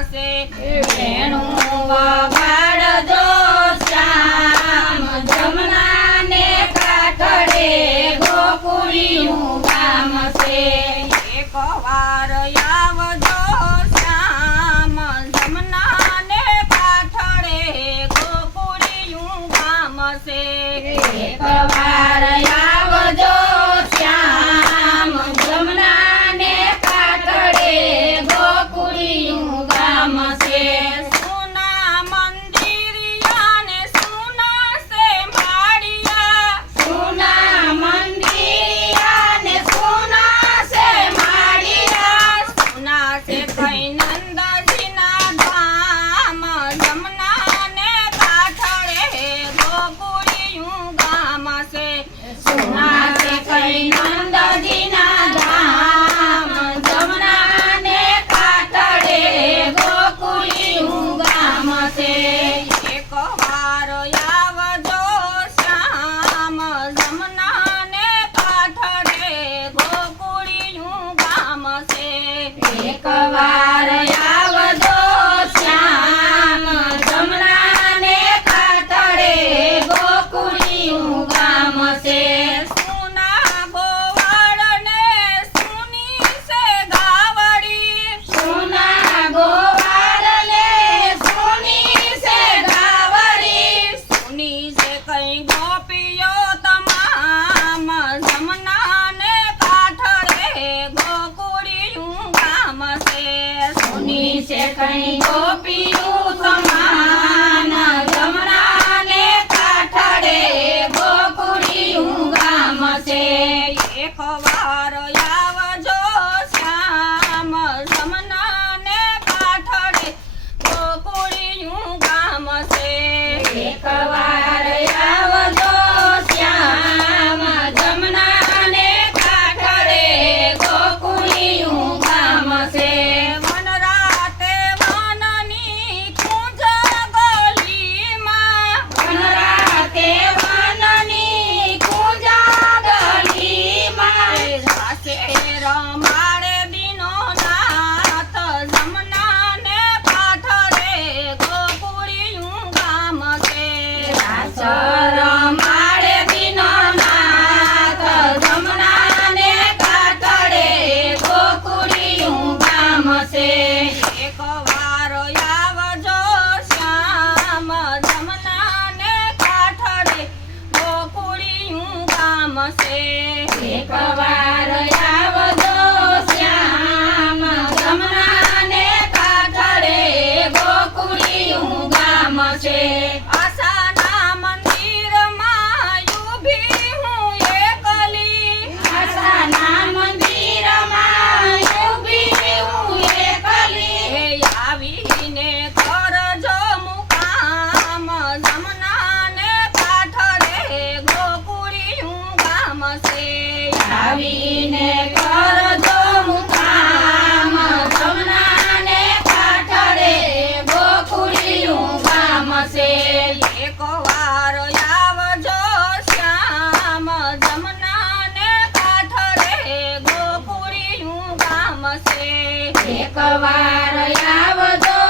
છે વેણું વગાડજો શ્યામ જમનાને કાંઠે ગોકુળિયું ગામ છે એક વાર આવજો શ્યામ જમનાને કાંઠે ગોકુળિયું ગામ છે એક વાર આવજો શ્યામ જમનાને કાંઠે ગોકુળિયું ગામ છે સુના મંદિરિયા ને સુના સે માળિયા સુના મંદિરિયા ને સુના સે માળિયા સુના સે કઈ નંદજીના ધામ જમનાને કાંઠે ગોકુળિયું ગામ છે સુના સે કઈ નંદજીના ધામ જમનાને કાંઠે ગોકુળિયું ગામ છે એક વાર આવજો શ્યામ જમનાને કાંઠે ગોકુળિયું ગામ છે એક વાર આવજો શ્યામ જમનાને કાંઠે ગોકુળિયું ગામ છે સુના ગોવાળને સુની સે ગાવડી સુના ગોવાળને સુની સે ગાવડી સુની સે કઈ ગોપીઓ તમામ જમનાને કાંઠે ગોકુળિયું ગામ છે સુની સે કઈ ગોપીઓ તમામ જમનાને કાંઠે ગોકુળિયું ગામ છે એક વાર આવજો શ્યામ જમનાને કાંઠે ગોકુળિયું ગામ છે એક વાર આવજો શ્યામ જમનાને કાંઠે ગોકુળિયું ગામ છે વનરાતે વનની કુંજ ગલીમાં વનરાતે વનની કુંજ ગલીમાં રાસે રમાડે દીનોનાથ જમનાને કાંઠે ગોકુળિયું ગામ છે રાસ રમાડે દીનોનાથ જમનાને કાંઠે ગોકુળિયું ગામ છે એક વાર આવજો શ્યામ જમનાને કાંઠે ગોકુળિયું ગામ છે એક વાર આવજો શ્યામ જમનાને કાંઠે ગોકુળિયું ગામ છે આશાના મંદિરમાં ઊભી હું એકલી આશાના મંદિરમાં ઊભી હું એકલી આવીને કરજો મુકામ જમનાને કાંઠે ગોકુળિયું ગામ છે આવીને કરજો મુકામ જમનાને કાંઠે ગોકુળિયું ગામ છે એક વાર આવજો શ્યામ જમનાને કાંઠે ગોકુળિયું ગામ છે એક વાર આવજો